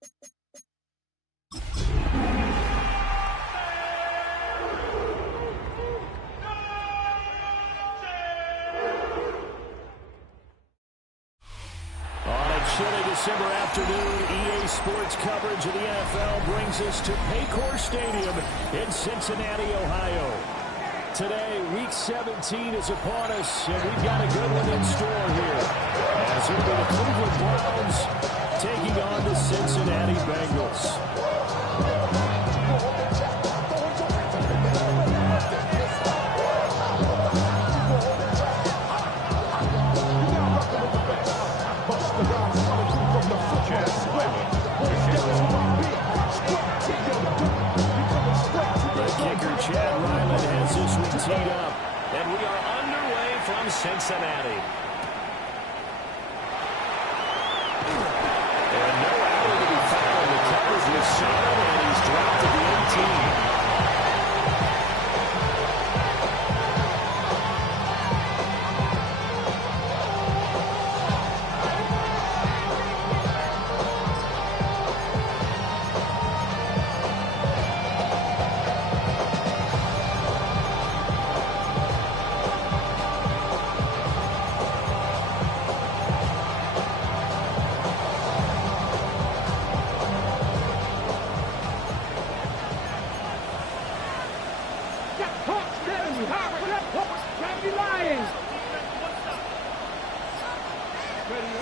Chilly December afternoon, EA Sports coverage of the NFL brings us to Paycor Stadium in Cincinnati, Ohio. Today, Week 17 is upon us, and we've got a good one in store here. As it'll be the Cleveland Browns taking on the Cincinnati Bengals. Teed up, and we are underway from Cincinnati. And no alley to be found. The coverage was solid, and he's dropped to the 18.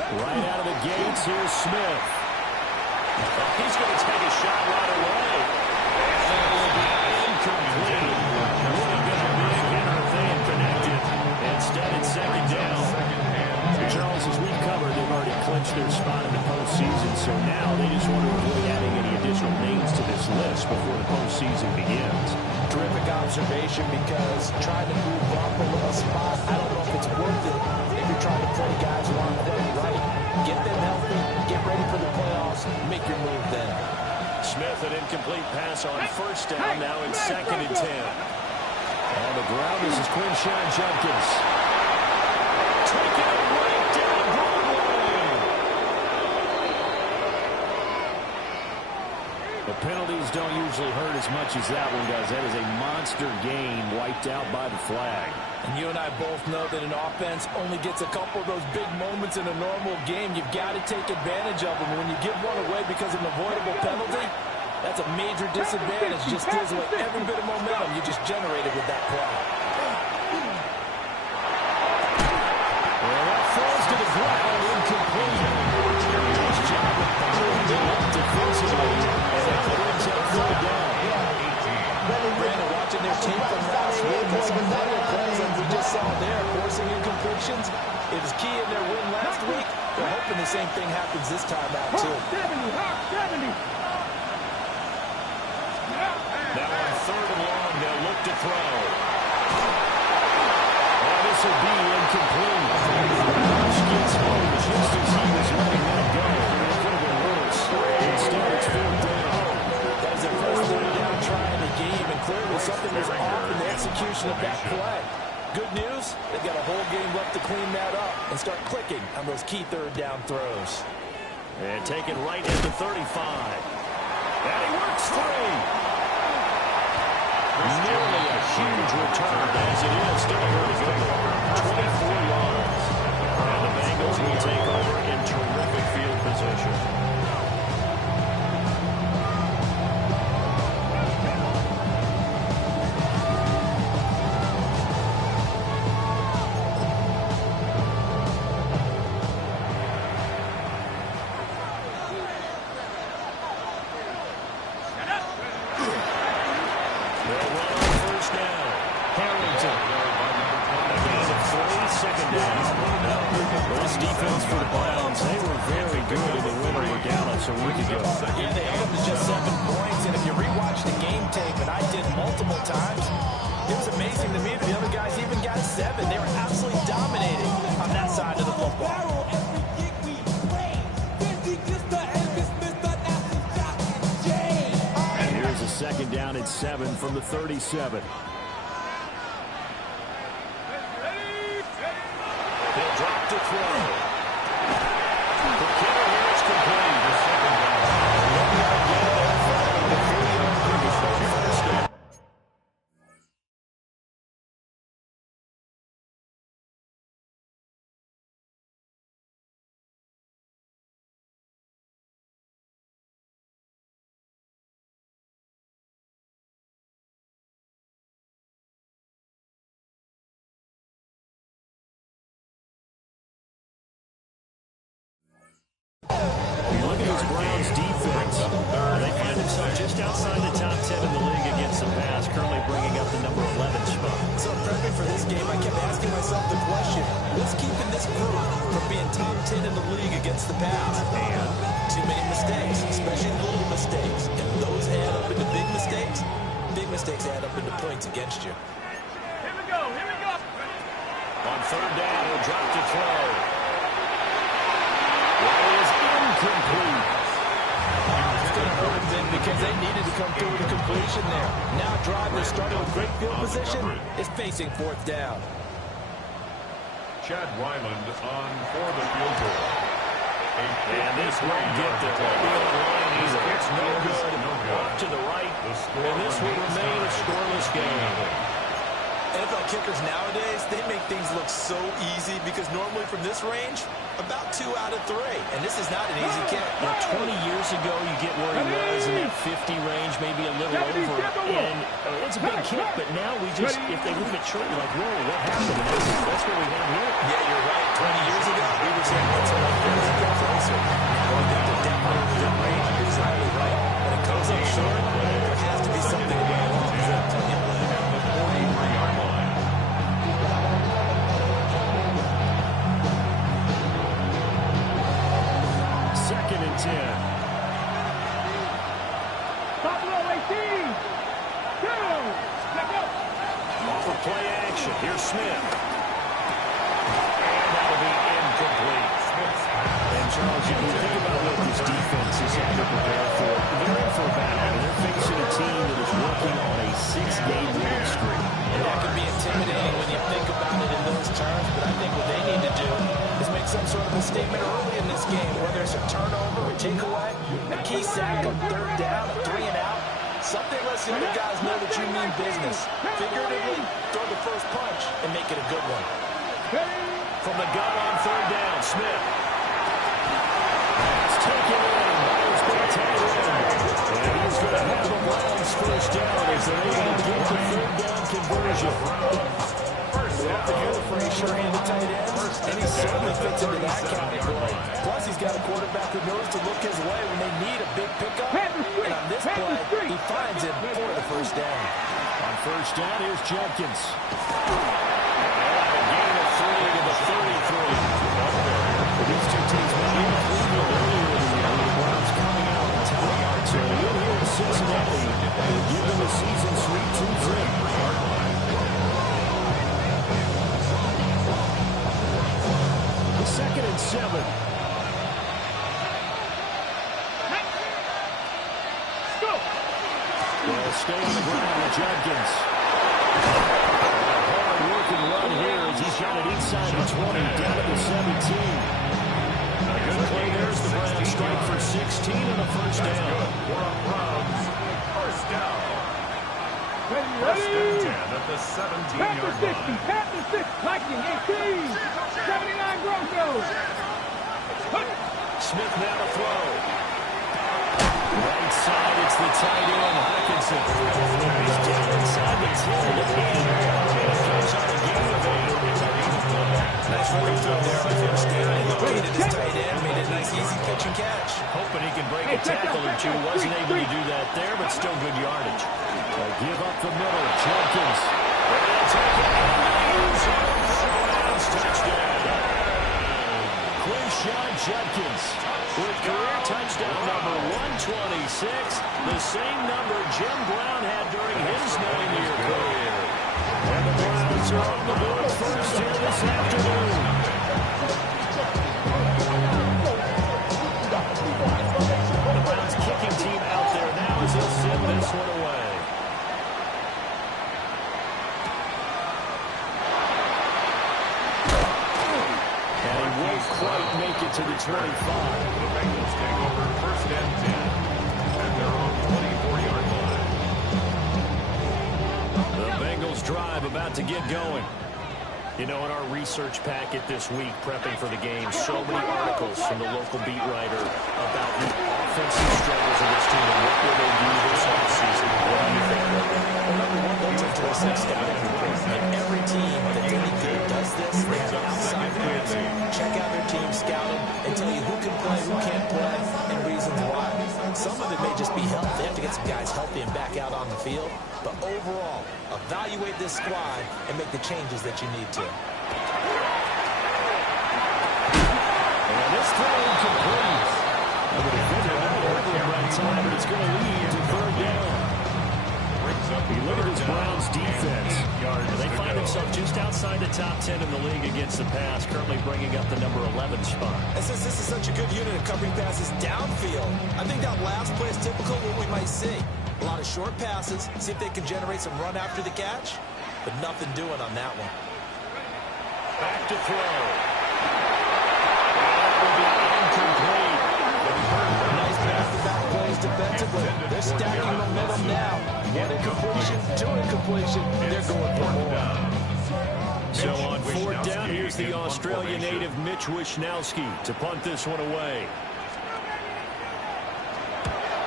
Right out of the gates, here's Smith. He's going to take a shot right away. That will be incomplete. Would have been a big hitter if they had connected. Instead, it's second down. Charles, as we've covered, they've already clinched their spot in the postseason, so now they just want to avoid adding any additional names to this list before the postseason begins. Terrific observation, because trying to move up a little spot, I don't know if it's worth it if you're trying to play guys who aren't playing right. Get them healthy, get ready for the playoffs, make your move then. Smith, an incomplete pass on first down, now in second and 10. On the ground, this is Quinshawn Judkins. Taking it right down Broadway. The penalties don't usually hurt as much as that one does. That is a monster gain wiped out by the flag. And you and I both know that an offense only gets a couple of those big moments in a normal game. You've got to take advantage of them. When you give one away because of an avoidable penalty, that's a major disadvantage. Just steals away every bit of momentum you just generated with that play. Well, that falls to the ground, incomplete. Nice job of following them up defensively, and that brings up third down. Brandon, watching their tape from last week, and some other plays like we just saw there, forcing incompletions. It was key in their win last week. They're hoping the same thing happens this time out, too. 70. Now on third and long, they'll look to throw. Well, this will be incomplete. Rush gets home just as he was letting that go. It could have been worse. Instead, it's fourth down. That was their first third down try in the game, and clearly something was off in the execution of that play. Good news, they've got a whole game left to clean that up and start clicking on those key third down throws. And taken right at the 35. And he works free. Nearly a huge return as it is. Still a very good one. 24 yards. And the Bengals will take over in terrific field position. Yeah, they held them to just 7 points, and if you rewatch the game tape, and I did multiple times, it was amazing to me that the other guys even got 7. They were absolutely dominating on that side of the football. And here's a second down at 7 from the 37. He'll drop to throw. The kicker here is complete. Browns defense. They find themselves just outside the top 10 in the league against the pass, currently bringing up the number 11 spot. So prepping for this game, I kept asking myself the question, what's keeping this group from being top 10 in the league against the pass? And too many mistakes, especially little mistakes. And those add up into big mistakes. Big mistakes add up into points against you. Here we go. on third down, he'll drop to throw. That is incomplete. It's going to hurt a bit because they needed to come through with a completion there. Now a drive that started with great field position is facing fourth down. Chad Ryland on for the field goal. And this won't get the line either. It's no good. Off to the right. And this will remain a scoreless game. NFL kickers nowadays, they make things look so easy because normally from this range, about 2 out of 3. And this is not an easy kick. Now, 20 years ago, you get where he was in that 50 range, maybe a little over. And it's a big kick, but now we just, if they leave it short, you're like, whoa, what happened? And that's what we have here. Yeah, you're right. 20 years ago, we were saying, what's a crazy kick closer? Now I think they're definitely within range. You're exactly right. When it comes up short, there has to be something going on. Second and 10. Off of play action. Here's Smith. And that'll be incomplete. And Charles, you think about what this defense is having to prepare for. They're in for a battle. And they're facing a team that is working on a 6-game winning streak. And that can be intimidating when you think about it in those terms, but I think what they need to do is make some sort of a statement early in this game, whether it's a turnover, a takeaway, a key sack on third down, a 3-and-out. Something lets the other guys know that you mean business. Figuratively, throw the first punch and make it a good one. From the gun on third down, Smith. That's taken in by his big tight end. And he's going to have the Browns first down as they're able to get the third down conversion. We often hear the phrase sure-handed tight ends, and he certainly fits into that category. Plus, he's got a quarterback who knows to look his way when they need a big pickup. And on this play, he finds it for the first down. On first down, here's Jenkins. A gain of 3 to the 33. These two teams went in Cleveland earlier in the year. The Browns coming out on top. So we'll hear in Cincinnati give them a season sweep 2-0. Second and 7. They'll stay on the ground with Jenkins. A hard-working run here as he's got it inside the 20, down to the 17. A good play. There's the Browns strike for 16 and a first down. First down. First and 10 at the 17-yard line. Panther 6, Viking 18, 79 Broncos. Smith now to throw. Right side, it's the tight end, Hawkinson. He's down inside the 10 of the game. And it comes on a gain of 8. Nice running throw there on first down. He located his tight end, made a nice easy pitch and catch. Hoping he can break a tackle or two. Wasn't able to do that there, but still good yardage. They'll give up the middle. Jenkins. Touchdown. Quinshon Judkins with career touchdown number 126, the same number Jim Brown had during his 9-year career. And the Browns are on the board first here this afternoon. The Browns kicking team out there now as they'll send this one away. Quite make it to the 25. The Bengals take over first and 10 at their own 24-yard line. The Bengals drive about to get going. You know, in our research packet this week, prepping for the game, so many articles from the local beat writer about the offensive struggles of this team and what will they do this offseason. What do you think? Well, number one, they'll take to a scouting report. And every team that's any good does this. They have outside groups. Check out their team, scout them, and tell you who can play, who can't play, and reasons Some of it may just be health. They have to get some guys healthy and back out on the field. But overall, evaluate this squad and make the changes that you need to. And this throw incomplete. The defender not over the right time, but it's going to lead to third down. You look at this Browns defense. They find themselves just outside the top 10 in the league against the pass, currently bringing up the number 11 spot. And since this is such a good unit of covering passes downfield, I think that last play is typical of what we might see. A lot of short passes, see if they can generate some run after the catch, but nothing doing on that one. Back to throw. That will be incomplete. Nice back-to-back plays defensively. They're stacking momentum now. One incompletion, two incompletion. They're going for more. So on fourth down, here's the Australia native Mitch Wishnowsky to punt this one away.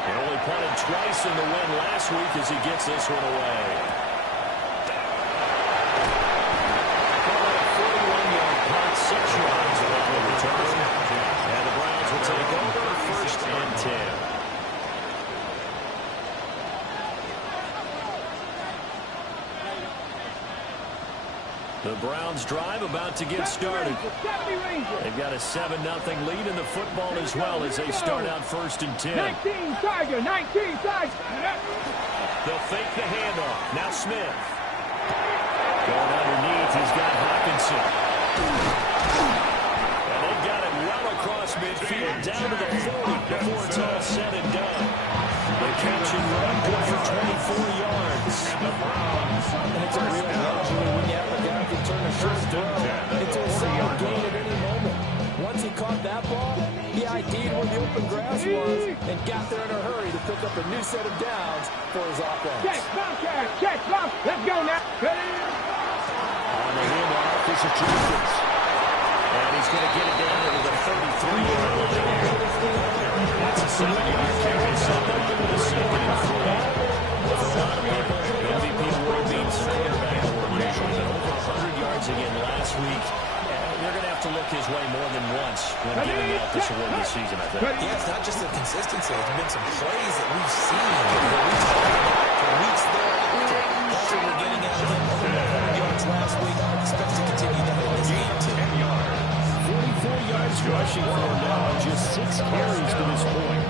He only punted twice in the win last week as he gets this one away. About a 41-yard punt, 6 yards along the return. And the Browns will take over first and 10. The Browns drive about to get started. They've got a 7-0 lead in the football as well as they start out first and 10. 19 Tiger, 19 Tiger. They'll fake the handoff. Now Smith. Going underneath, he's got Hawkinson. And they've got it well across midfield, down to the 40 before it's all said and done. The catch and run good for 24 yards. And it's a real luxury when you have a guy who can turn a short throw into a solid gain at any moment. Once he caught that ball, he ID'd where the open grass was and got there in a hurry to pick up a new set of downs for his offense. Check, bounce. Let's go now. Ready? On the handoff is Jenkins. And he's going to get it down into the 33-yard line. That's a 7-yard carry, so they'll give it a second and 4. For a lot of people, MVP award means quarterback award usually, but over 100 yards again last week. They're going to have to look his way more than once when giving out this award this season, I think. Yeah, it's not just the consistency. It's been some plays that we've seen that we've talked about for weeks thereafter. That's what we're getting out of him. Over 100 yards last week. Expects to continue that in this game, too. 44 yards rushing for him now, just 6 carries to this point.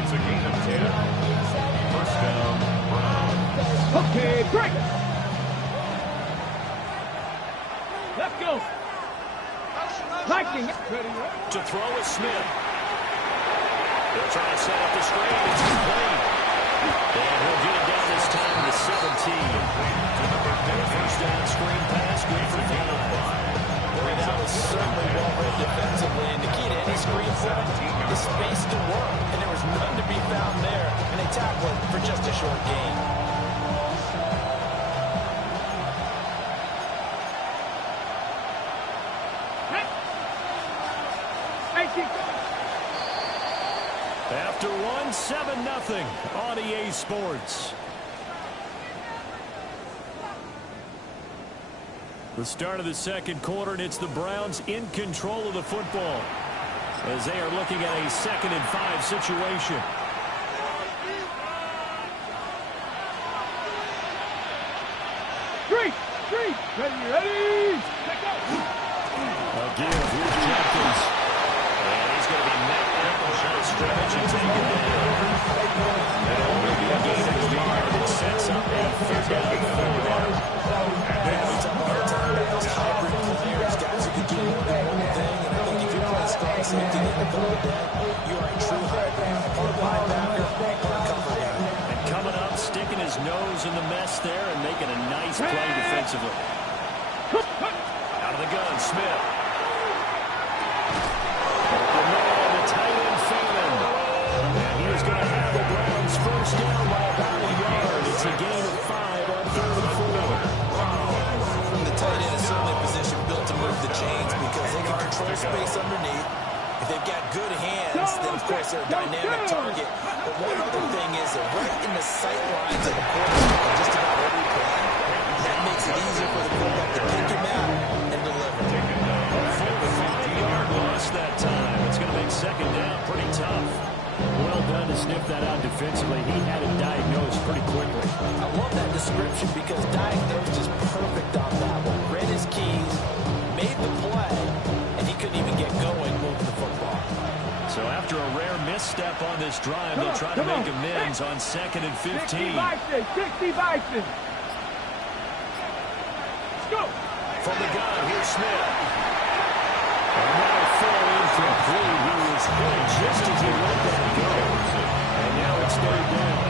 It's a gain of 10. First down, Browns. Okay, break. Let's go. Lightning. Ready? To throw is Smith. They'll try to set up the screen. It's complete. And he'll get it down this time to 17. First down screen pass, good for 5. Boy, that was certainly well read defensively. And the key to any screen play is space to work. And there was none to be found there. And they tackled it for just a short gain. After one, 7-0 on EA Sports. The start of the second quarter, and it's the Browns in control of the football as they are looking at a 2nd and 5 situation. Three. Ready. Let's go. Again, here's Jenkins. And he's going to be met out on the stretch and taken down. That'll only be a gain of a yard. It sets up a 3rd down. We talk all the time about those hybrid players, guys who can do more than one thing. And I think if you're playing strong safety in the middle of the day, you are a true hybrid. Part linebacker, part cover guy. And coming up, sticking his nose in the mess there and making a nice play defensively. Out of the gun, Smith. The tight end Phelan. And he is going to have the Browns first down by about a yard. It's a gain of 5 on 3rd and 4. The tight end is certainly a position built to move the chains because they can control space underneath. If they've got good hands, then of course they're a dynamic target. But one other thing is they're right in the sight lines of the quarterback on just about every play. That makes it easier for the quarterback to pick him out and deliver. A full 5-yard loss that time. It's going to make 2nd down pretty tough. Well done to sniffed that out defensively. He had it diagnosed pretty quickly. I love that description because diagnosed is perfect on that one. Read his keys, made the play, and he couldn't even get going moving the football. So after a rare misstep on this drive, they'll try to make amends on 2nd and 15. 60 Bison. Let's go. From the gun, here's Smith. Another throw incomplete. He was hit just as he let that go. And now it's third down.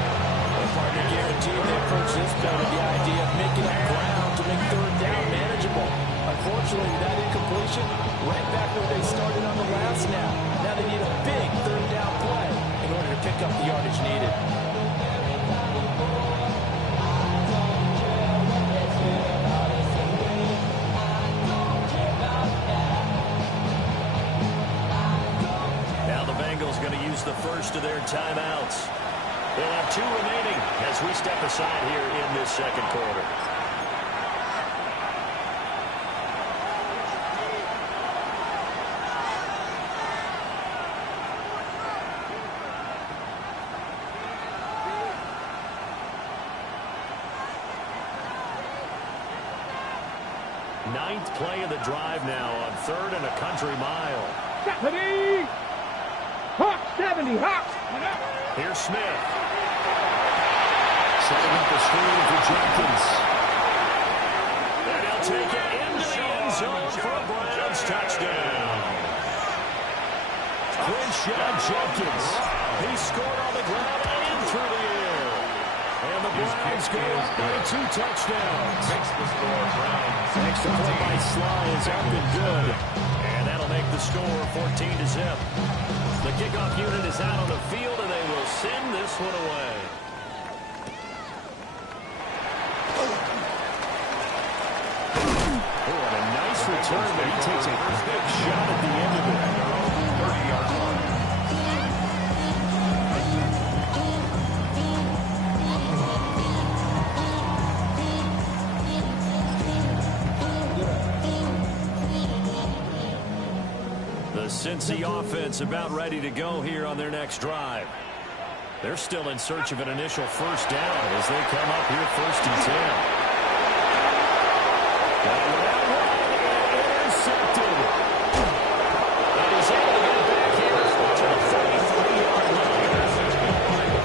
Well, partner, guaranteed they approach this play with the idea of making up ground to make third down manageable. Unfortunately, that incompletion right back where they started on the last snap. Now they need a big third down play in order to pick up the yardage needed. Now the Bengals going to use the first of their timeouts. They'll have 2 remaining as we step aside here in this second quarter. Ninth play of the drive now on 3rd and a country mile. 70. Hawk 70. Hawk. Here's Smith. Setting up the screen for Jenkins. And he'll take it into the end zone for a Browns touchdown. Quinshon Jenkins. He scored on the ground and through the air. And the Browns go up by 2 touchdowns. Makes the score Browns. Next play by Sly is up and good. And that'll make the score 14-0. The kickoff unit is out on the field, and they will send this one away. Oh, and a nice return, but he takes a big shot at the end of it. 30-yard line. The Cincy offense about ready to go here on their next drive. They're still in search of an initial first down as they come up here 1st and 10. Intercepted. And he's able to get back here to the 33-yard line. It's not the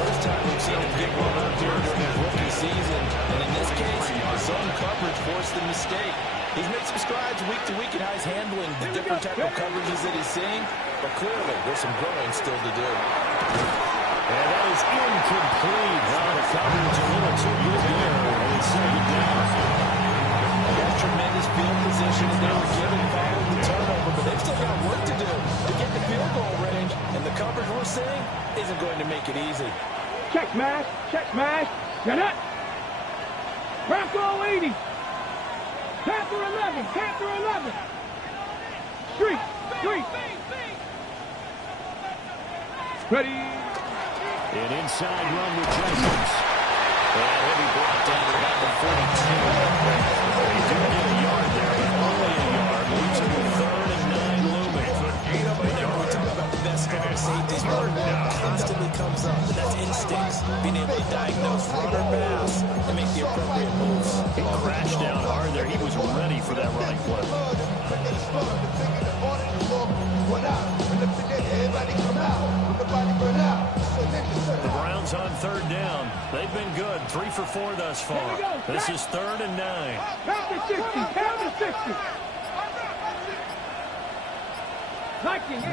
first time we've seen him get one up here during his rookie season. And in this case, zone coverage forced the mistake. He's made some strides week to week in how he's handling the different type of coverages that he's seeing, but clearly there's some growing still to do. And that is incomplete. Well, the coverage a little too good there, and it's 2nd down. That's tremendous field position that they were given following the turnover, but they've still got work to do to get the field goal range, and the coverage we're seeing isn't going to make it easy. Check smash. Get it. Bronco 80. Panther 11. Street. Ready. An inside run with Jenkins. And he'll be brought down to about the 42. He did get a yard there, but only a yard. Leaves him with 3rd and 9 looming. When we talk about the best strong safeties, one word constantly comes up, and that's instincts. Being able to diagnose run or pass and make the appropriate moves. He crashed down hard there. He was ready for that running play. The Browns on 3rd down. They've been good. 3 for 4 thus far. This is 3rd and 9. Count to 60.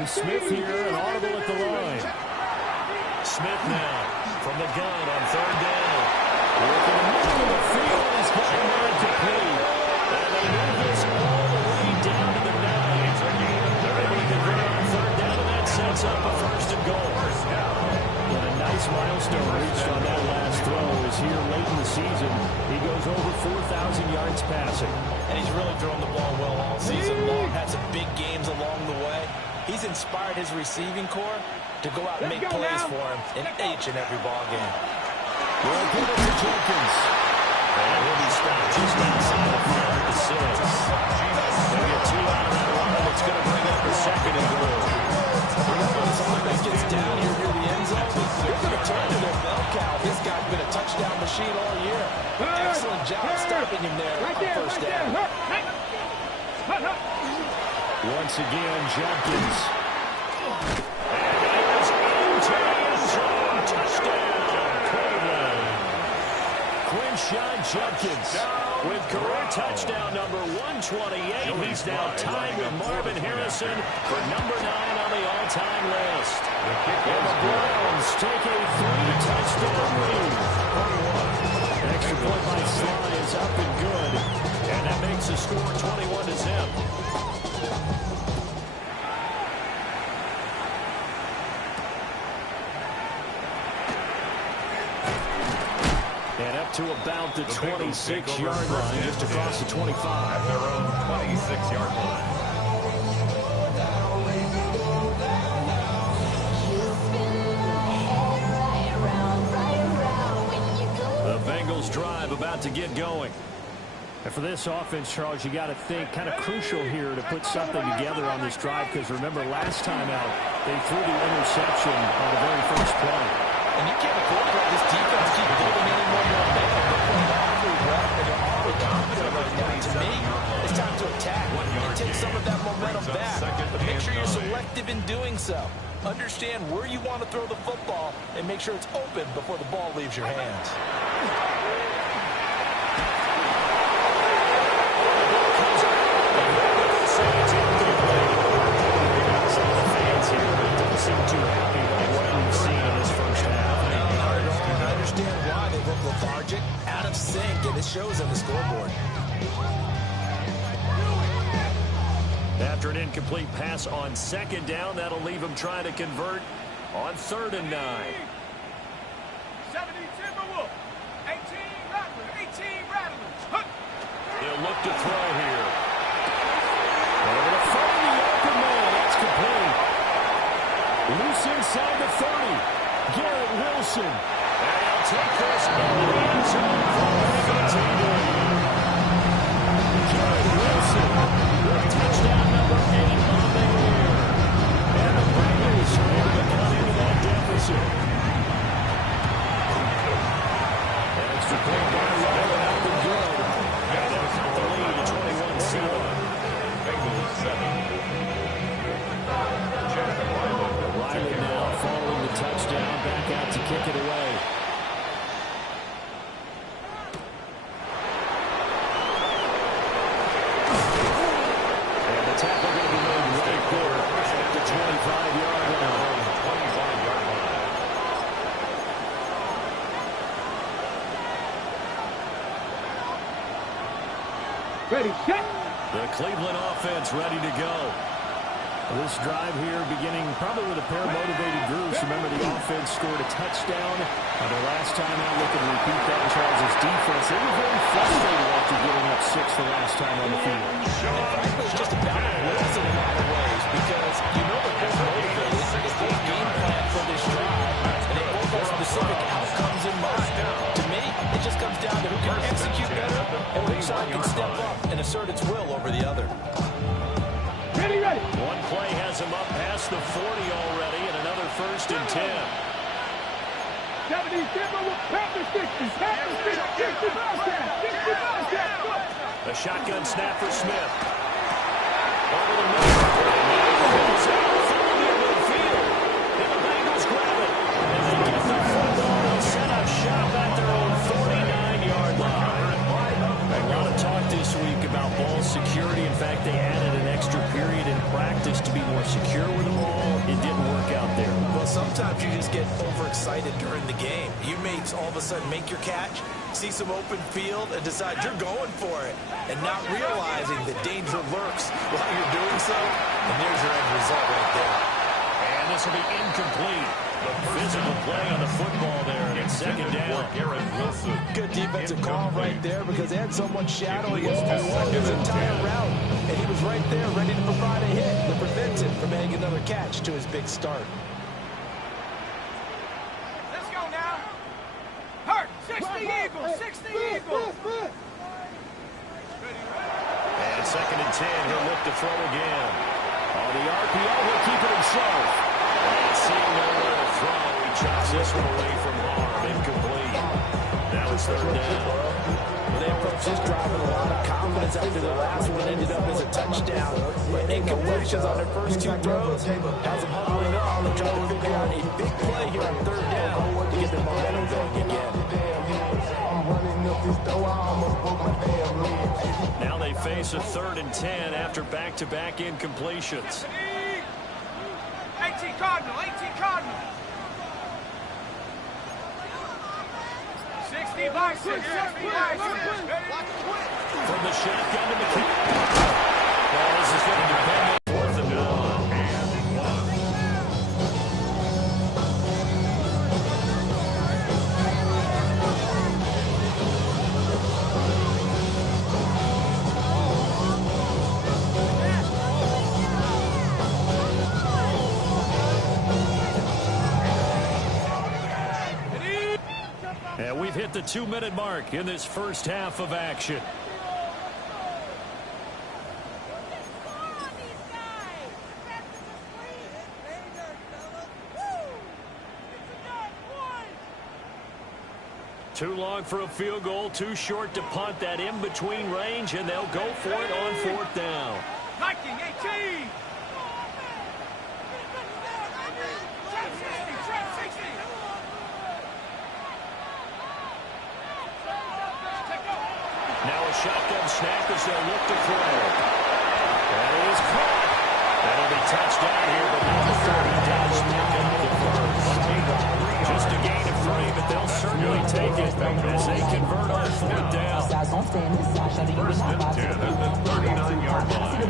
Smith here, and audible at the line. Smith now from the gun on 3rd down. Looking to move to the field. He's got a man complete. And they move this all the way down to the 9. They're able to convert on 3rd down, and that sets up a 1st and goal. And a nice milestone reached on that last throw is here late in the season. He goes over 4,000 yards passing. And he's really thrown the ball well all season long. Had some big games along the way. He's inspired his receiving corps to go out and make plays for him in each and every ball game. Well, give it to Jenkins. And he'll be stopped just outside of 5 to 6. They'll get 2 out of that line. It's going to bring up a 2nd and goal. As long as this offense gets down here near the end zone, stopping him there Right on there, first right down. there. Hurt. Once again, Jenkins. And he is into the end zone. Touchdown, Cleveland. Quinshon Jenkins with career touchdown number 128. He's now tied with Marvin Harrison for number 9 on the all-time list. And the Browns take a 3-touchdown lead. Extra point by Sly is up and good. And that makes the score 21-0. And up to about the 26-yard line, just across the 25. At their own 26-yard line. The Bengals drive about to get going. And for this offense, Charles, you got to think kind of crucial here to put something together on this drive, because remember last time out they threw the interception on the very first play. And you can't afford to let this defense keep building any more momentum. They're playing awfully well, and they're awfully confident right now. To me, it's time to attack and take some of that momentum back. But make sure you're selective in doing so. Understand where you want to throw the football and make sure it's open before the ball leaves your hands. Seem too happy with what we've seen in this first half. Not at all. I understand why they look lethargic, out of sync, and it shows on the scoreboard. After an incomplete pass on second down, that'll leave him trying to convert on 3rd and 9. 70 Timberwolves. 18 Rattlers. 18 Rattlers. Hunt. He'll look to throw here. Able to find the open man. That's complete. Loose inside the 30. Garrett Wilson. And he'll take this into the end zone for a touchdown. Garrett Wilson with touchdown number 8 on the year. And the Bengals are able to cut into that deficit. Extra point by Riley, up and good. And they'll cut the lead to 21-7. Bengals 7. Riley now following the touchdown, back out to kick it away. And the tackle going to be made right there at the 25-yard line. 25-yard line. Ready, set. The Cleveland offense ready to go. This drive here beginning probably with a pair of motivated groups. Remember, the offense scored a touchdown. The last time out, looking to repeat that, Charles' defense, they were very frustrated after giving up 6 the last time on the field. And frankly, it's just a battle of wills in a lot of ways, because you know that they're motivated. They both game plan for this drive, and they both have specific outcomes in mind. To me, it just comes down to who can execute better and which side can step up and assert its will over the other. Ready, ready. One play has him up past the 40 already, and another 1st and 10. 70 Timberwolves. Panther 60. Panther 60. 65. A shotgun snap for Smith. Over the middle. And falling near midfield. And the Bengals grab it. And they get the football and set up shop at their own 49-yard line. A lot of talk this week about ball security. In fact, they added an extra period in practice to be more secure with the ball. It didn't work out there. Well, sometimes you just get overexcited during the game. You may all of a sudden make your catch, see some open field, and decide you're going for it, and not realizing that danger lurks while you're doing so. And there's your end result right there. And this will be incomplete. The physical play on the football there, and it's 2nd down. Garrett Wilson. Good defensive call right there, because they had someone shadowing his entire route, and he was right there ready to provide a hit to prevent him from adding another catch to his big start. Let's go now. Hurt. 60 Eagles. 60 Eagles. And 2nd and 10, he'll look to throw again. On the RPO, he'll keep it himself. And seeing nowhere to throw, he chops this one away from harm. Incomplete. Now it's 3rd down. Well, they approached this drive with a lot of confidence after the last one ended up as a touchdown. But incompletions on their first two throws has them huddling up and trying to figure out a big play here on third down to get their momentum going again. Now they face a 3rd and 10 after back-to-back incompletions. 18 Cardinal, 18 Cardinal. 60 by 6, 60 by 6. From the shotgun to McKinnon. Well, this is going to depend on 4th and 1. And we've hit the 2-minute mark in this first half of action. Too long for a field goal, too short to punt that in-between range, and they'll go for it on 4th down. Viking, 18. Now a shotgun snap as they'll look to throw. That is caught. That'll be touchdown here, but now the 30 does pick up the first. Just a gain of 3, but they'll certainly take it as they convert on 4th down. First and 10 at the 39-yard line.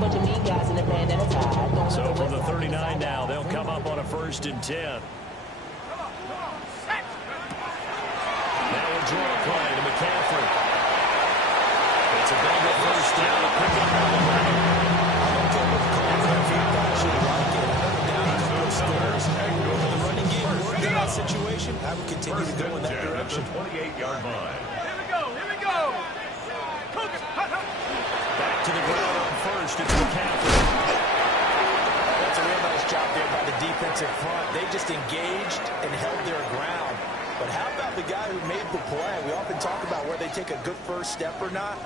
So from the 39 now, they'll come up on a 1st and 10. Now a draw play to McCaffrey. It's a Bengal 1st down to pick up on the ground. The running game worked in that situation. I would continue to go in that direction. 28-yard line. Here we go, here we go. Back to the ground on 1st. It's McCaffrey. That's a real nice job there by the defensive front. They just engaged and held their ground. But how about the guy who made the play? We often talk about where they take a good first step or not.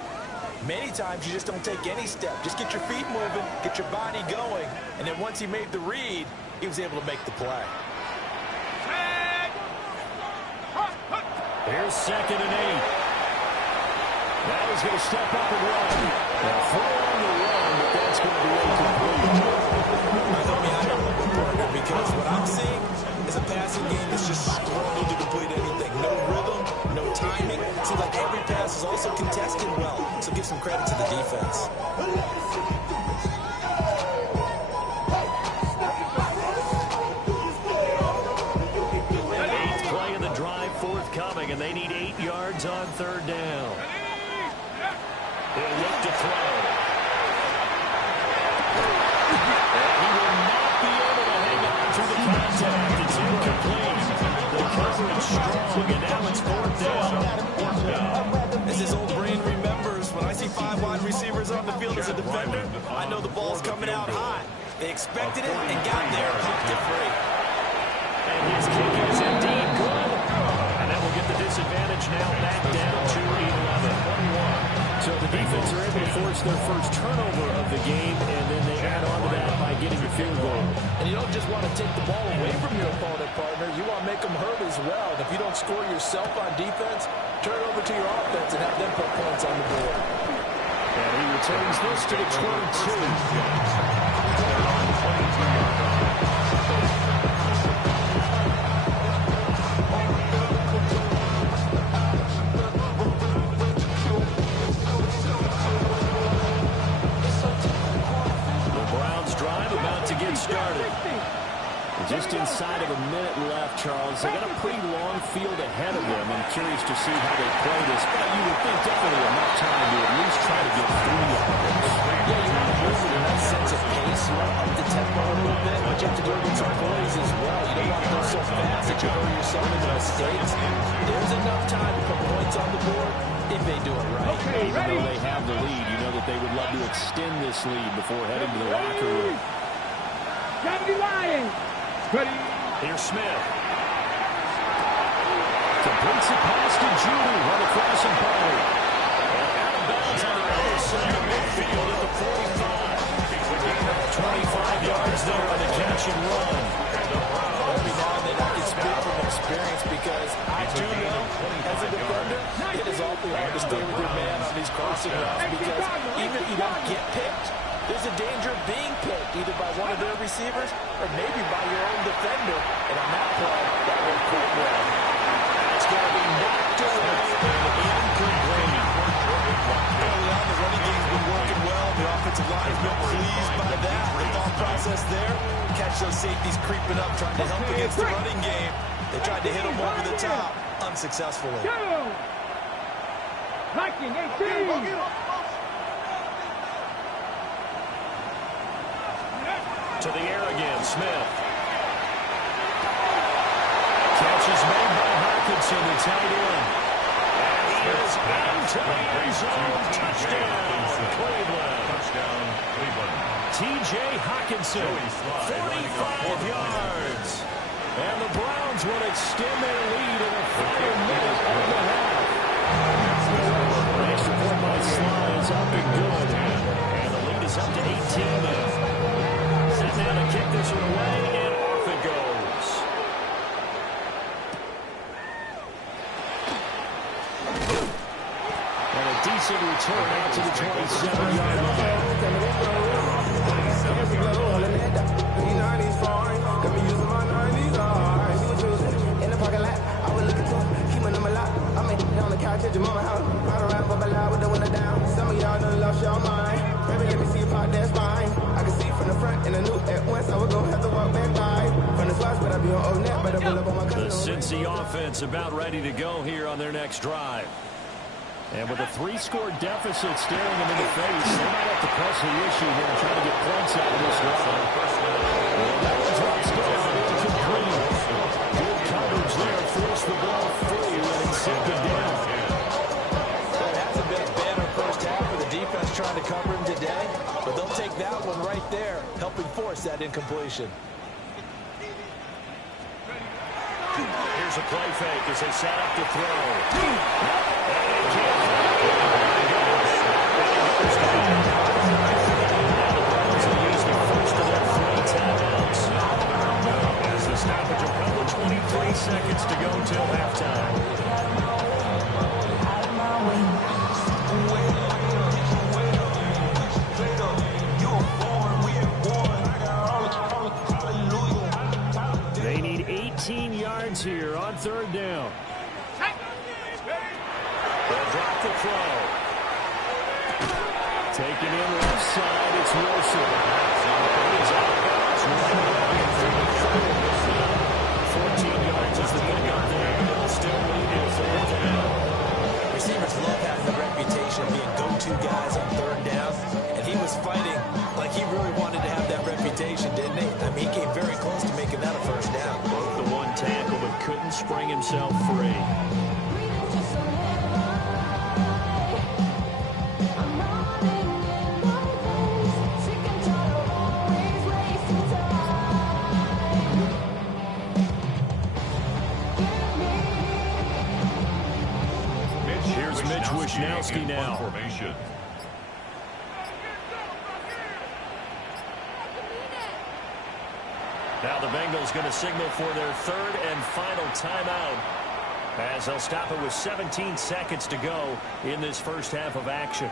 Many times you just don't take any step. Just get your feet moving, get your body going, and then once he made the read, he was able to make the play. Here's 2nd and 8. Now he's going to step up and run. Now throw on the run, but that's going to be incomplete. I thought we had a partner because what I'm seeing is a passing game that's just struggling to complete anything. No rhythm, no timing. Seems like every pass is also contested well. So give some credit to the defense. Eighth play of the drive forthcoming, and they need 8 yards on 3rd down. He'll look to throw. And he will not be able to hang on through the contact. It's incomplete. The coverage strong, and now it's 4th down. As his old brain remembers, when I see 5 wide receivers on the field as a defender, I know the ball's coming out high. They expected it and got there, pumped it free. And his kick is indeed good. And that will get the disadvantage now back down to 11. So the defense are able to force their first turnover of the game, and then they add on to that by getting the field goal. And you don't just want to take the ball away from your opponent, partner. You want to make them hurt as well. And if you don't score yourself on defense, turn it over to your offense and have them put points on the board. And he returns this to the 22. Just inside of a minute left, Charles. They got a pretty long field ahead of them. I'm curious to see how they play this. But you would think definitely enough time to at least try to get 3 yards. Yeah, you want to move with a nice sense of pace. You want to up the tempo a little bit, but you have to do it with some plays as well. You don't want to go so fast that you hurt yourself into mistakes. There's enough time to put points on the board if they do it right. Okay, even though they have the lead, you know that they would love to extend this lead before heading to the locker room. Here's Smith. Completes it pass to Judy. Run across and Pollard. inside midfield at the 45. 25 yards there on the catch and run. Every now and then I can speak from experience because I do know, as a defender, it is awfully hard to stay with your man on these crossing routes because even if you don't get picked, there's a danger of being picked either by one of their receivers or maybe by your own defender. And on that play, that worked quite well. It's going to be knocked away and incomplete. Early on, the running game's been working well. The offensive line has been pleased by that. The thought process there, catch those safeties creeping up, trying to help against the running game. They tried to hit them over the top, unsuccessfully. Liking 18. To the air again, Smith. Catch is made by Hawkinson, the tight end. And he is into the end zone. Touchdown, Cleveland. Touchdown, Cleveland. T.J. Hawkinson, 45 yards. And the Browns will extend their lead in the final minute of the half. Extra point by Sly is up and good. And the lead is up to 18 now. Set now to kick this one away, and off it goes. And a decent return out to the 27-yard line. At your mama house, ride around for my life with the window down. Some of y'all done lost your mind. Baby, let me see you pop, that's fine. I can see from the front and the new at once. I was gonna have to walk back by. From the spots, but I be on old net, but I pull up on my cousin. The Cincy offense about ready to go here on their next drive. And with a 3-score deficit staring them in the face, they might have to press the issue here and try to get points out of this drive. That one drops down, incomplete. Good coverage there, forced the ball free, and it's second down. Trying to cover him today, but they'll take that one right there, helping force that incompletion. Here's a play fake as they set up to throw. Use the first of their 3 timeouts. As the stoppage will come with 23 seconds to go till halftime. They need 18 yards here on third down. They'll drop the throw. Taken in left side, it's Wilson. 14 yards is the pickup there. They'll still lead it fourth down. Receivers love having the reputation of being go-to guys on third down, and he was fighting like he really wanted to have that reputation, didn't he? I mean, he came very close to making that a first down. Broke the one tackle, but couldn't spring himself free. Here's Mitch Wishnowsky now. Formation. Now the Bengals going to signal for their third and final timeout as they'll stop it with 17 seconds to go in this first half of action.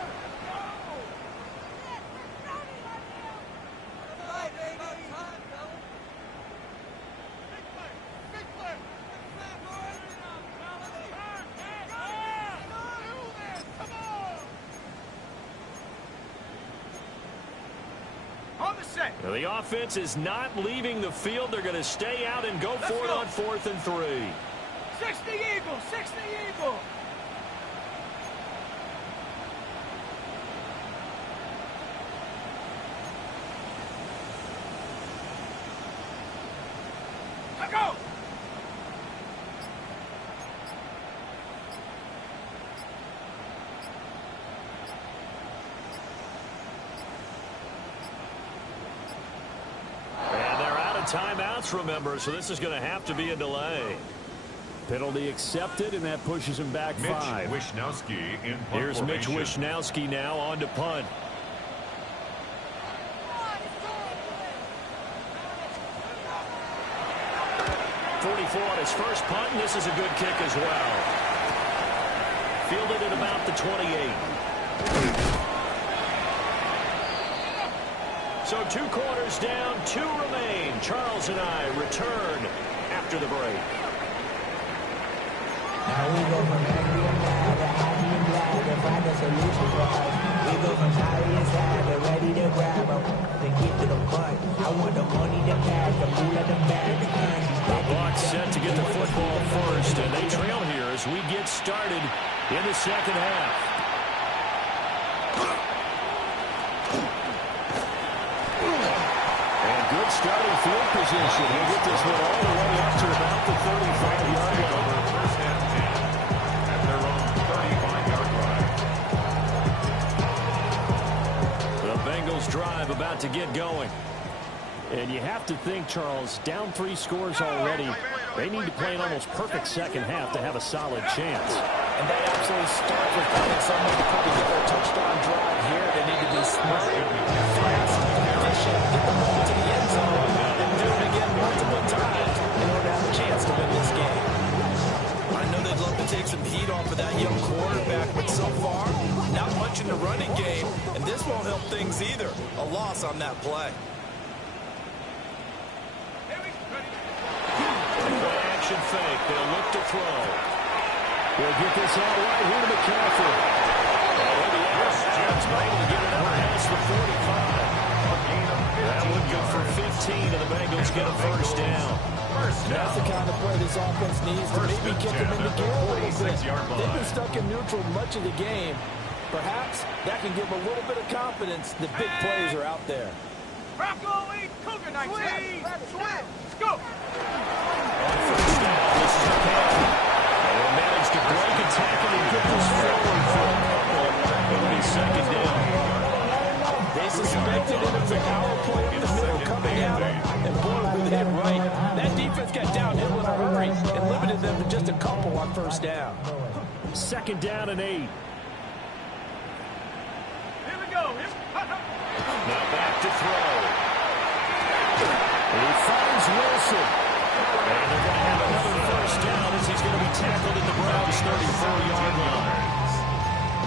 Now the offense is not leaving the field. They're going to stay out and go for it on 4th and 3. 60 Eagles, 60 Eagles. Go. And they're out of timeouts, remember, so this is going to have to be a delay. Penalty accepted, and that pushes him back Mitch 5. Wishnowsky in punt Here's Mitch formation. Wishnowsky now on to punt. 44 on his first punt, and this is a good kick as well. Fielded at about the 28. So 2 quarters down, 2 remain. Charles and I return after the break. Now we go from angry and mad to happy and glad to find a solution for us. We go from tired and sad to ready to grab them to get to the butt. I want the money, the cash, the food, and the bag, the guns. The Bucs set to get the football first, and they trail here as we get started in the second half. And good starting field position. He'll get this one all the way up to about the 35-yard line. First and 10 at their own 35-yard line. The Bengals drive about to get going. And you have to think, Charles, down 3 scores already. They need to play an almost perfect second half to have a solid chance. And that absolutely starts with finding someone to put together a touchdown drive here. They need to be smart, fast, efficient, get the ball to the end zone, and do it again multiple times in order to have a chance to win this game. I know they'd love to take some heat off of that young quarterback, but so far, not much in the running game, and this won't help things either. A loss on that play. Action fake. They'll look to throw. We'll get this out right here to McCaffrey. Jones able to get it out past the 45. That would go for 15, and the Bengals get a first down. That's the kind of play this offense needs to maybe kick them into gear a little bit. They've been stuck in neutral much of the game. Perhaps that can give them a little bit of confidence that big plays are out there. Bronco Eat Cougar 19. Go. First down. This is McCaffrey. They'll manage to break a tackle and get this forward for a couple. It'll be second down. They suspected it was a power play in the middle coming out, and boy, did they hit right. That defense got downhill in a hurry and limited them to just a couple on first down. Second down and 8. Here we go. Now back to throw. And he finds Wilson. And they're going to have another first down as he's going to be tackled at the Browns' 34-yard line.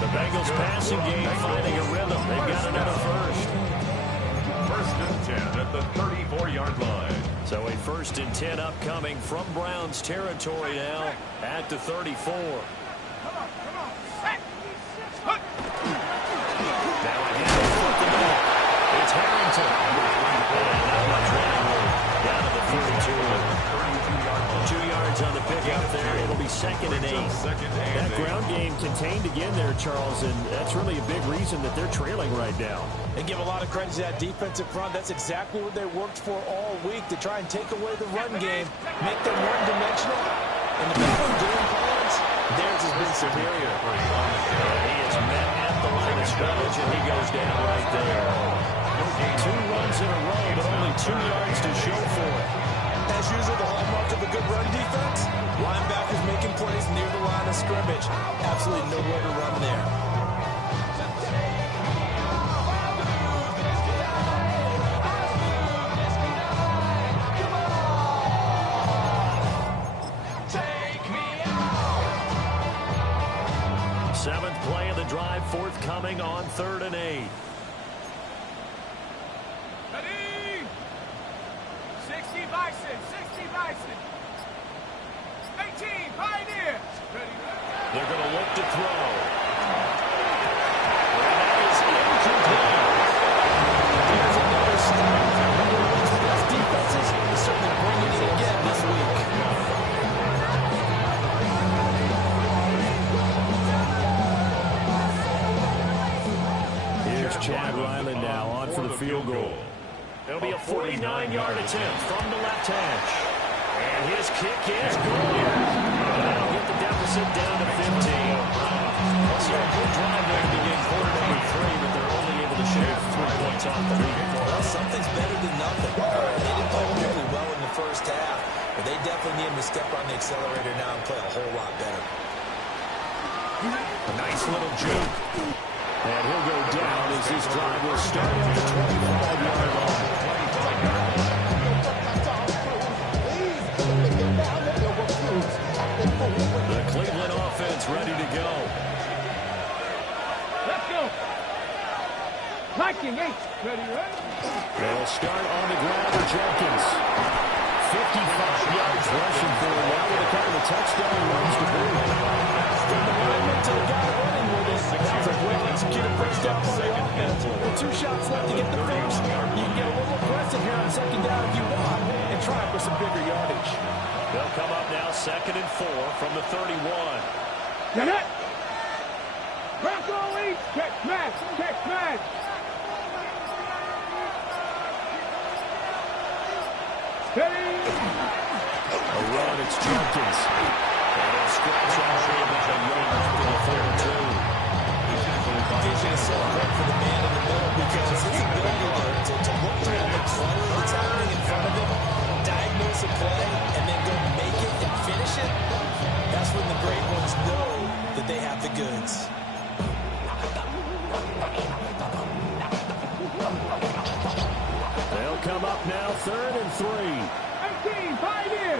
The Bengals passing game finding a rhythm. They've got another first. First and 10 at the 34-yard line. So a first and 10 upcoming from Browns territory now at the 34. Come on. Now again, it's Harrington. Down to the 32. 2 yards on the pickup there. It'll be second and 8. That ground game contained again there, Charles, and that's really a big reason that they're trailing right now. And give a lot of credit to that defensive front. That's exactly what they worked for all week, to try and take away the run game, make them one-dimensional. And the back game plans, theirs has been superior. He is met at the line of scrimmage, and he goes down right there. 2 runs in a row, but only 2 yards to show for it. As usual, the hallmark of a good run defense, linebackers making plays near the line of scrimmage. Absolutely nowhere to run there. Seventh play of the drive forthcoming on 3rd and 8. Ready? 60 Bison. 18 Pioneer. Ready. They're going to look to throw. That is incomplete. Here's another start. One of the league's best defenses is certainly bringing it again this week. Here's Chad Ryland now on for the field goal. It'll be a 49-yard attempt from the left hash. And his kick is good. That'll get the deficit down to 15. Plus, a good drive there to begin quarter number 3, but they're only able to shave 3 points off the lead. Well, something's better than nothing. They didn't play particularly well in the first half, But they definitely need him to step on the accelerator now and play a whole lot better. A nice little juke. And he'll go down as this drive will start at the 25-yard line. The Cleveland offense ready to go. Let's go. Liking 8. Ready, right? They'll start on the ground for Jenkins. 55 yards rushing for him now with a couple of touchdown runs to boot. From the lineman to the guy running with it. That was a well-executed first down by the offense. With 2 shots left to get the first. You can get a little aggressive here on second down if you want and try for some bigger yardage. They'll come up now 2nd and 4 from the 31. Get it. Bronco 8. Check smash. Check smash. Ready. A run, it's Jenkins. And he'll scratch out for about a yard after the 32. Vision is so important for the man in the middle because his ability to look through all the clutter that's happening in front of him, diagnose a play, and then go make it and finish it. That's when the great ones know that they have the goods. They'll come up now 3rd and 3. 18. 5 in.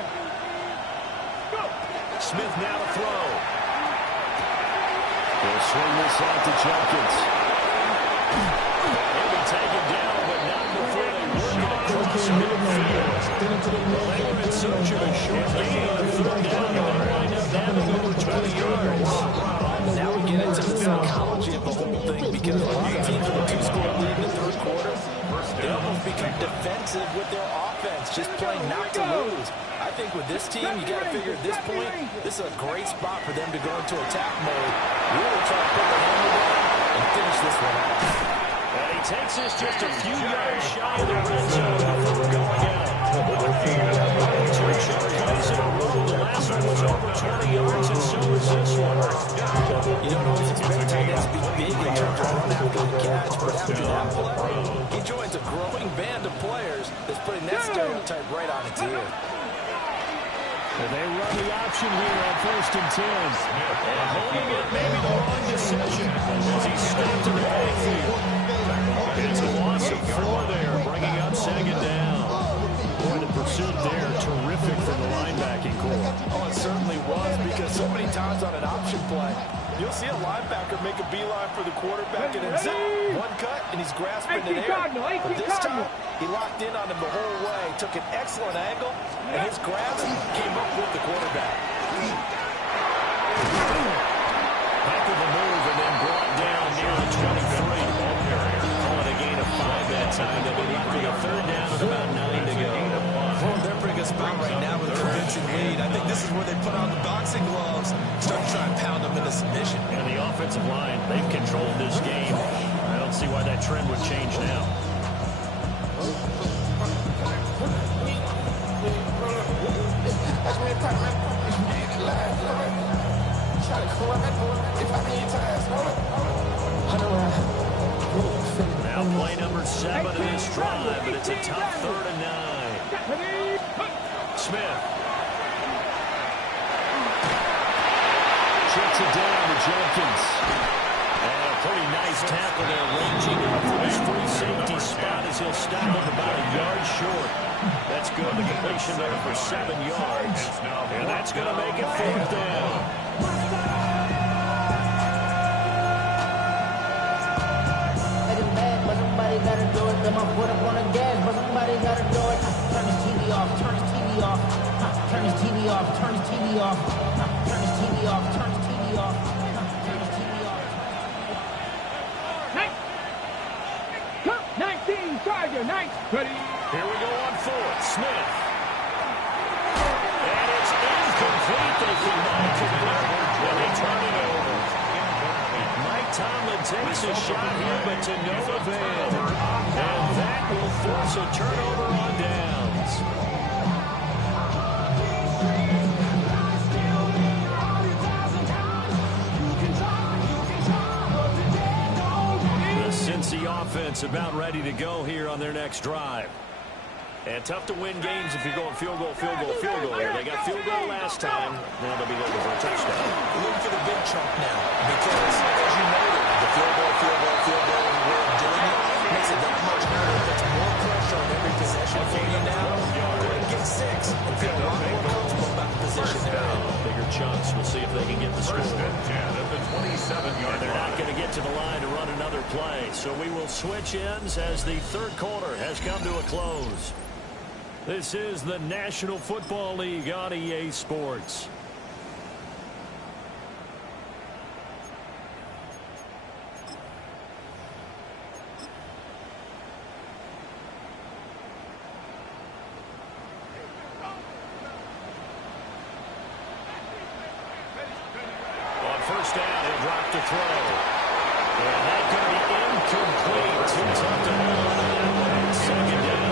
Go. Smith now to throw. They'll swing this out to Jenkins. He'll be taken down, but not before they work it across midfield. They were in search of a short gain on 3rd down, and they wind up having over 20 yards. Now we get into the psychology of the whole thing because a lot of teams with a 2-score lead in the 3rd quarter, they almost become defensive with their offense, just playing not to lose. I think with this team, you got to figure at this point, this is a great spot for them to go into attack mode, really try to put the hammer down and finish this one out. And he takes us just a few yards shy of the red zone before going out. Two shotguns in a row. The last one was over 20 yards, and so is this one. You don't always expect tight ends to be big in terms of run after the catch, but after that play, he joins a growing band of players that's putting that stereotype right on its ear. And they run the option here on 1st and 10. And holding it may be the wrong decision as he stopped in the backfield. It's a loss of 4 there, bringing up 2nd down. Boy, the pursuit there, terrific from the linebacking core. Oh, it certainly was, because so many times on an option play, you'll see a linebacker make a beeline for the quarterback and then zip, one cut, and he's grasping it air. But this time, he locked in on him the whole way, took an excellent angle, and his grasp came up with the quarterback. Heck of a move, and then brought down near the 23. Calling a gain of 5 that time. They'll be left with a 3rd down with about 9 to go. Well, they're in a spot right now with a convincing lead. I think this is where they put on the boxing gloves, start to try and pound them into submission. And the offensive line, they've controlled this game. I don't see why that trend would change now. Now play number 7 of this drive, but it's a tough 3rd and 9. Smith. Chips it down to Jenkins. And a pretty nice tackle there, ranging out from his free safety spot as he'll stop him about a yard short. That's good. The completion there for 7 yards. And that's going to make it 4th down. Somebody gotta do it. Then my foot up on the gas, but somebody gotta do it. Turn his TV off. Turn his TV off. Turn his TV off. Turn his TV off. Turn his TV off. Turn his TV off. Turn his TV off. 19, Charger, 9. Ready. Here we go on 4th. Smith. And it's incomplete. They cannot convert it. And they turn it over. Mike Tomlin takes a shot here, but to no avail. And that will force a turnover on downs. The Cincy offense about ready to go here on their next drive. And tough to win games if you're going field goal, field goal, field goal here. They got field goal last time. Now they'll be looking for a touchdown. Looking for the big chunk now because, as you noted, the field goal, and we're doing it makes it that much harder. It puts more pressure on every possession for you now. Go ahead and get 6 and feel a lot more comfortable about the position they're in. Bigger chunks. We'll see if they can get the score. First and 10 at the 27-yard line. They're not going to get to the line to run another play. So we will switch ends as the third quarter has come to a close. This is the National Football League on EA Sports. On first down, he'll drop to throw. And that's going to be incomplete. Too tough to hold on to that one. Second down.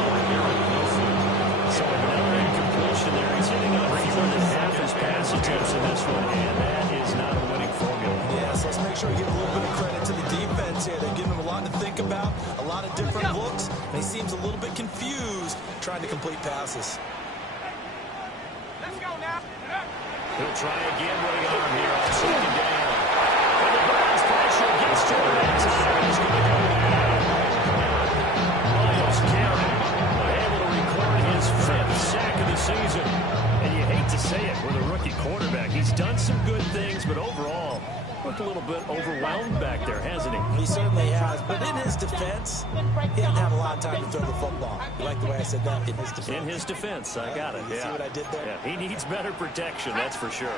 So another incompletion there. He's hitting on fewer than half his pass attempts in this one, and that is not a winning formula. Yeah, so let's make sure we give a little bit of credit to the defense here. They're giving him a lot to think about, a lot of different looks, and he seems a little bit confused trying to complete passes. Let's go now. He'll try again running arm here on second down. And the Browns pressure gets to him that time. He's going to go down. Miles Garrett able to record his 5th sack of the season. And you hate to say it with a rookie quarterback. He's done some good things, but overall, looked a little bit overwhelmed back there, hasn't he? He certainly has, but in his defense, he didn't have a lot of time to throw the football. You like the way I said that? In his defense. In his defense, I got it. You see what I did there? Yeah, he needs better protection, that's for sure.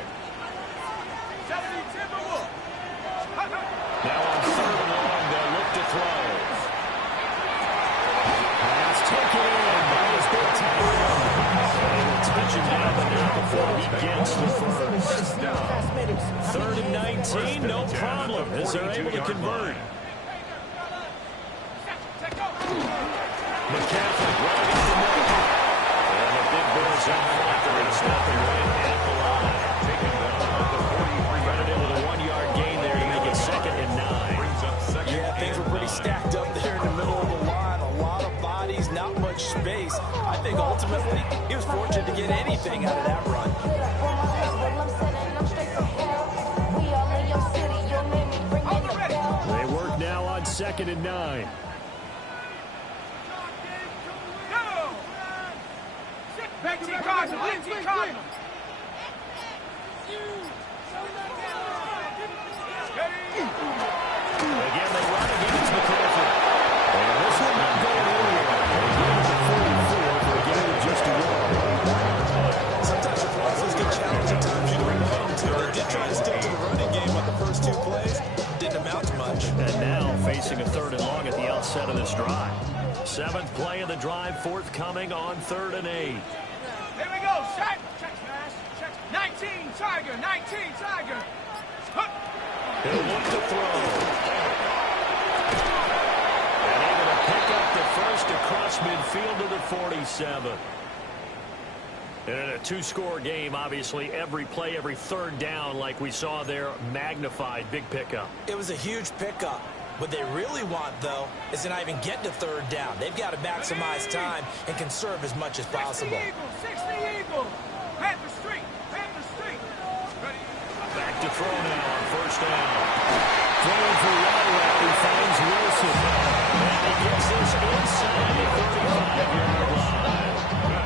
Now on third and long, they'll look to throw. Pass taken in by his big tight end. And he'll touch him down, but not before he gets the first. Third and 19, no problem, as they're able to convert. McCaffrey running up the middle. And the big Bears up front. They're going to stop him right at the line. Taken down at the 43. Credited with a 1-yard gain there to make it 2nd and 9. Brings up second. Yeah, things were pretty stacked up there in the middle of the line. A lot of bodies, not much space. I think ultimately he was fortunate to get anything out of that run. They work now on 2nd and 9. Again, they run against McCaffrey. And this one not going anywhere. Again, 44 for a gain of just a yard. Sometimes your process get challenged at times you don't know to. They did try to stick to the running game on the first 2 plays. Didn't amount to much. And now facing a 3rd and long at the outset of this drive. 7th play of the drive, forthcoming on 3rd and 8. Here we go, set. Check, smash. Check. 19, Tiger. 19, Tiger. He'll look to throw. And able to pick up the first across midfield to the 47. And in a 2-score game, obviously, every play, every 3rd down, like we saw there, magnified. Big pickup. It was a huge pickup. What they really want, though, is to not even get to 3rd down. They've got to maximize time and conserve as much as possible. 60 Eagle. Panther Street. Panther Street. Back to throw now on 1st down. Throwing for Waddle, he finds Wilson. And he gets this inside the 35-yard line.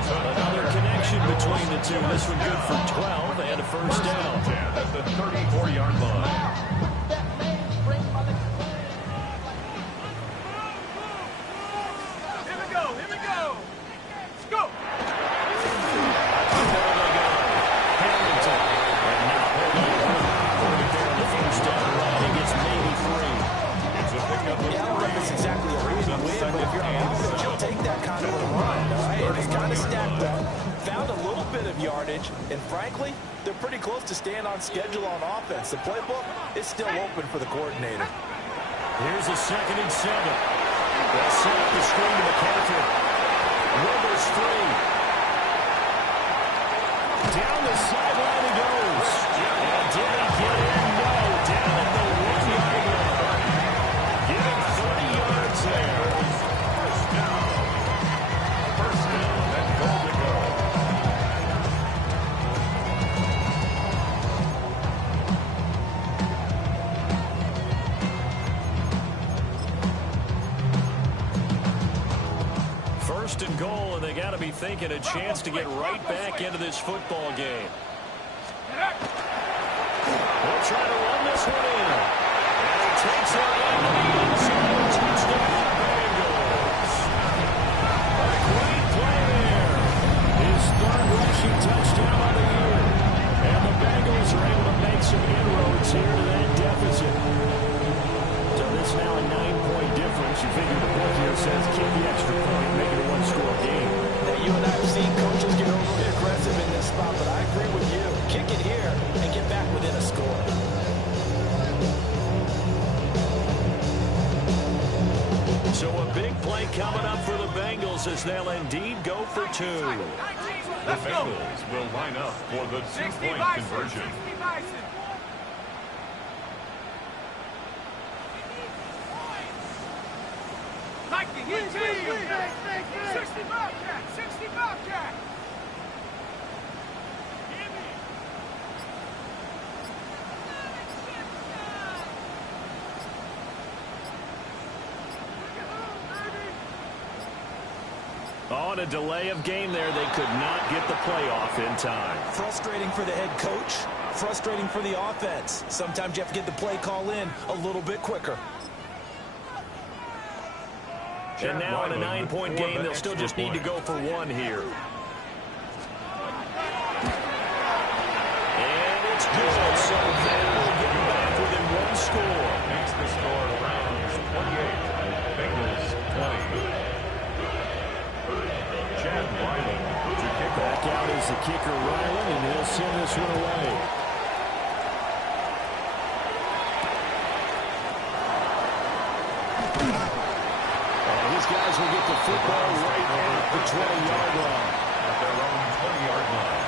Another connection between the two. This one good for 12 and a 1st down. At the 34-yard line. And frankly, they're pretty close to staying on schedule on offense. The playbook is still open for the coordinator. Here's a 2nd and 7. They'll set up the screen to McCaffrey. Rivers free. Down the sideline he goes. And did he get in? No. Down at the 1-yard line. Getting 30 yards there. First down. and goal, and they got to be thinking a chance to get right back into this football game. They'll try to run this one in. And he takes it into the end zone. Touchdown, Bengals. A great play there. His third rushing touchdown of the year. And the Bengals are able to make some inroads here to that deficit. So this now a 9-point difference. You figure the book here says kick the extra point, make it a one-score game. Now, you and I have seen coaches get overly aggressive in this spot, but I agree with you. Kick it here and get back within a score. So a big play coming up for the Bengals as they'll indeed go for two. The Bengals will line up for the two-point conversion. Lightning, 60 Bobcat, 60 Bobcat. On a delay of game there, they could not get the playoff in time. Frustrating for the head coach, frustrating for the offense. Sometimes you have to get the play call in a little bit quicker. And now in a 9-point game, they'll still just need to go for one here. And it's good, so they'll get back within one score. Makes the score Browns 28, Bengals 20. Chad Ryland to kick Back out is the kicker, Ryland, and he'll send this one away. These guys will get the football right at the 20-yard line. At their own 20-yard line.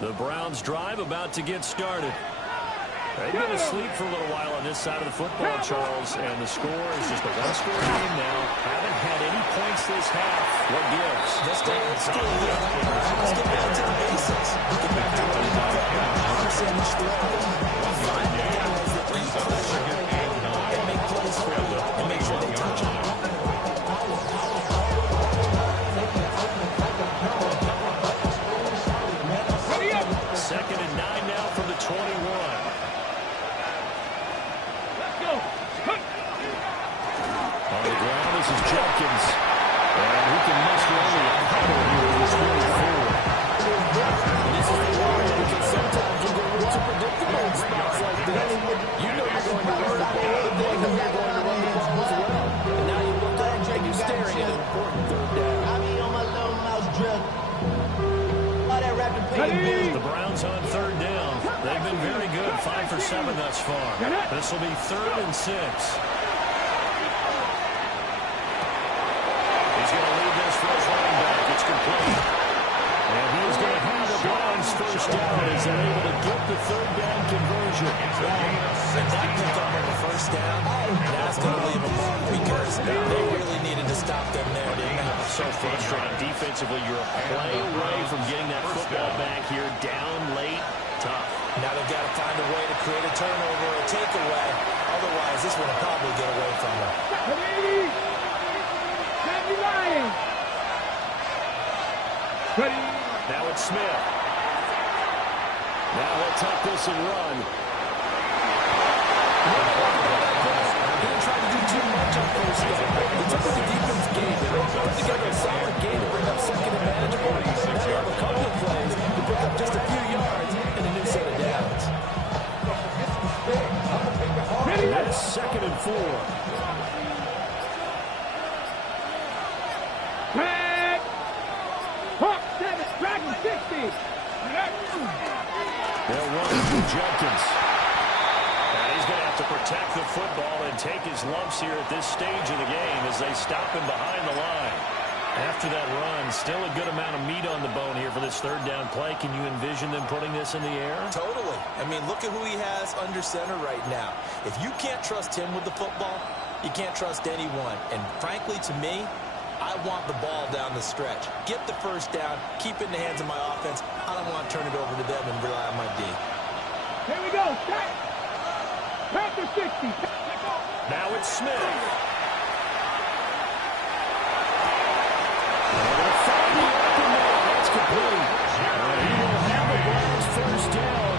The Browns drive about to get started. They've been asleep for a little while on this side of the football, Charles, and the score is just a one-score game now. Haven't had any points this half. What gives? Let's go old school here. Let's get back to the basics. Get back to running the football. Understand which throws. Find the guys that bring pressure and make plays for you and make sure they touch it. Second and 9 now from the 21. On the ground, this is Jenkins. And he can muster only a couple here in this third forward. This is the worry because sometimes you get a little too predictable in spots like this. You know you're going to run the ball, but then you're going to run the ball as well. And now you look up and you're staring at an important third down. I be on my little mouse drill. All that rapid paying bills. The Browns on third down. They've been very good, 5 for 7 thus far. This will be 3rd and 6. He's going to lead this for his running back. It's complete. And he is going to have the Browns first down as they're able to get the third down conversion. It's a gain of 60. That pick up on the first down, that's going to leave a mark because they really needed to stop them there, didn't they? So frustrating defensively. You're a play away from getting that football back here down late. Tough. Now they've got to find a way to create a turnover or a takeaway. Otherwise, this one will probably get away from them. Now it's Smith. Now he'll tuck this and run. He didn't try to do too much on first down. He took what the defense gave him. Put together a solid game to bring up second and manageable. Now they have a couple of plays to pick up just a few yards and a new set of downs. And that's 2nd and 4. They'll run it through Jenkins. And he's going to have to protect the football and take his lumps here at this stage of the game as they stop him behind the line. After that run, still a good amount of meat on the bone here for this third down play. Can you envision them putting this in the air? Totally. I mean, look at who he has under center right now. If you can't trust him with the football, you can't trust anyone. And frankly, to me, I want the ball down the stretch. Get the first down, keep it in the hands of my offense. I don't want to turn it over to them and rely on my D. Here we go. Set. Panther 60. Now it's Smith. That's complete. He will have the Browns first down.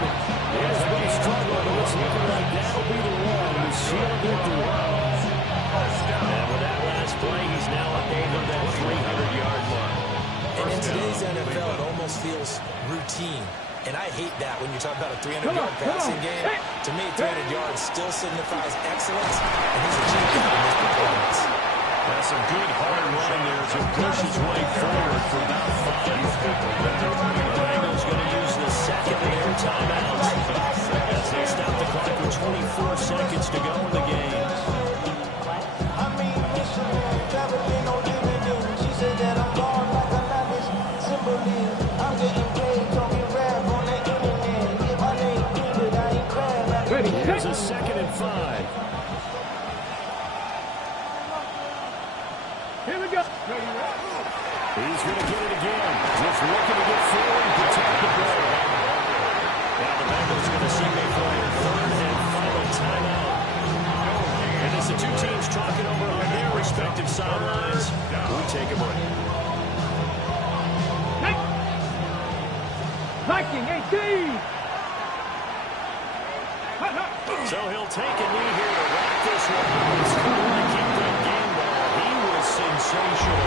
It has been a struggle, but it's looking like that'll be the one to seal a victory. And with that last play, he's now up over that 300-yard mark. And in today's NFL, it almost feels routine. And I hate that when you're talking about a 300-yard passing game. To me, 300 yards still signifies excellence, and he's achieved that in this performance. That's some good hard running there as he pushes his way forward for about 5. The Bengals going to use the second of their timeouts as they stop the clock with 24 seconds to go in the game. She said that I'm gone like a novice. Symbolism. I'm getting paid, talking rap on the internet. Yeah, my name David, I ain't crab. Ready. Here's a 2nd and 5. Here we go. Ready. He's going to get it again. Just looking to get forward and protect the ball. Now the Bengals going to see me for their 3rd and final timeout. And as the two teams talking over on their respective sidelines, we take a break. Viking 18. So he'll take a knee here to wrap this one up and score to keep that game ball. He was sensational.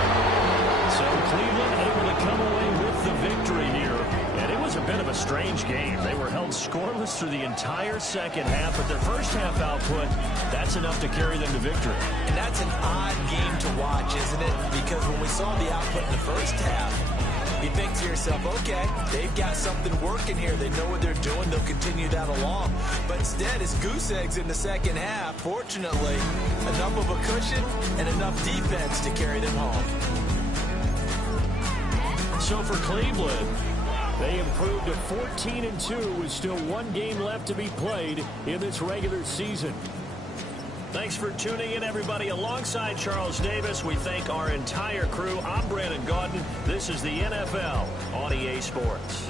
So Cleveland able to come away with the victory here. And it was a bit of a strange game. They were held scoreless through the entire second half, but their first half output, that's enough to carry them to victory. And that's an odd game to watch, isn't it? Because when we saw the output in the first half, you think to yourself, okay, they've got something working here. They know what they're doing. They'll continue that along. But instead, it's goose eggs in the second half. Fortunately, enough of a cushion and enough defense to carry them home. So for Cleveland, they improved to 14-2 with still one game left to be played in this regular season. Thanks for tuning in, everybody. Alongside Charles Davis, we thank our entire crew. I'm Brandon Gaudin. This is the NFL on EA Sports.